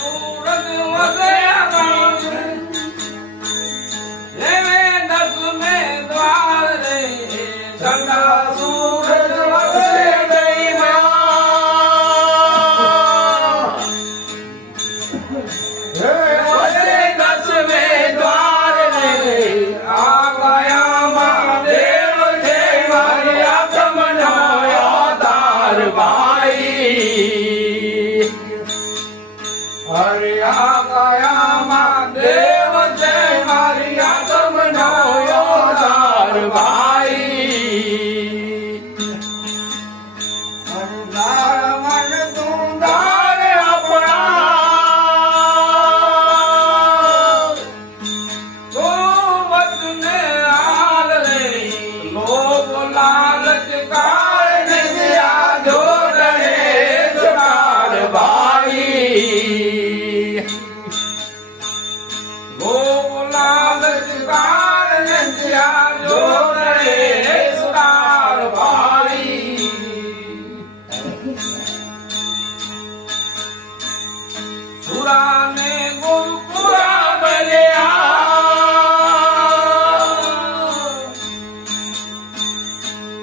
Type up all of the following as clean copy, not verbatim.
सूरज वसे आकाश लेवे दस में द्वार रे चंदा सूरज वसे वसे दस में द्वार रे आ गया महादेव छे मारी आत्म नो तार भाई अरे आ गया महादेव जय मारी आत्म नो तार भाई दार मन तू दार अपना तो वचन आल रे लोग लालच कारण दिया जोड़ रे सुनार भाई लोग लालच कारण दिया जोड़ रे सुनार भाई सुरा ने गुरुपुरा बलिया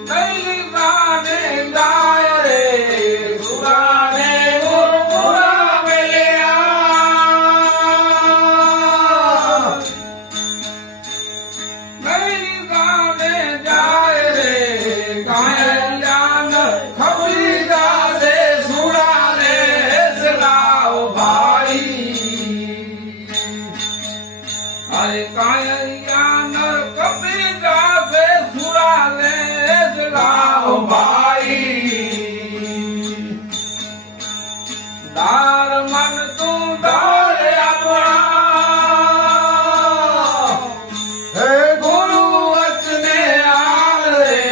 नई गाने गाय रे सुरा ने गुरुपुरा बलिया नई गाने जाय रे गायन खबरी गा से सुरा ने सलाओ भाई अरे कायरिया नर कपी जावे सुरा ले जलाओ भाई दार मन तू दार अपना हे गुरु वचने आल रे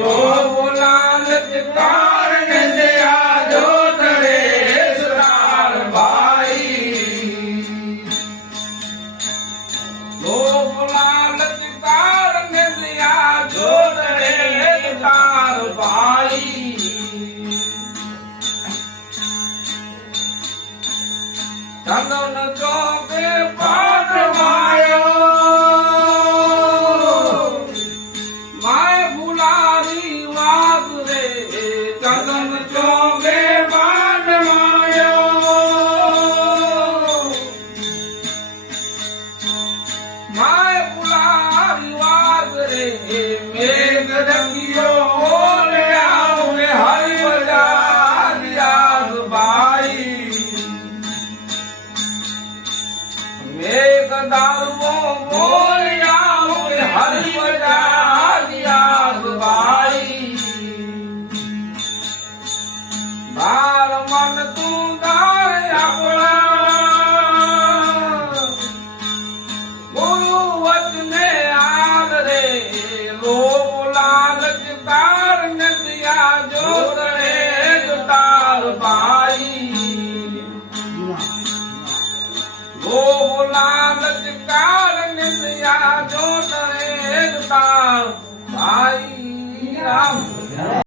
लोग लालच कारण दिया जोत रे सुरार भाई लोग लालच कारण दिया जोत रे सुरार भाई चंदन चौके पाट मायो माय बुलारी वाग रे चंदन चौके पाट मायो माय बुलारी वाग रे मेघ रखियो ले आओ रे हरि बजा दियास भाई मेघ दारुओ बोलिया हरि बजा दियास भाई बार मन तू दार अपना गुरु वचने आल रे लोग लालच कारण दिया जोत रे जुटार भाई लोग लालच कारण दिया जोत रे जुटार भाई राम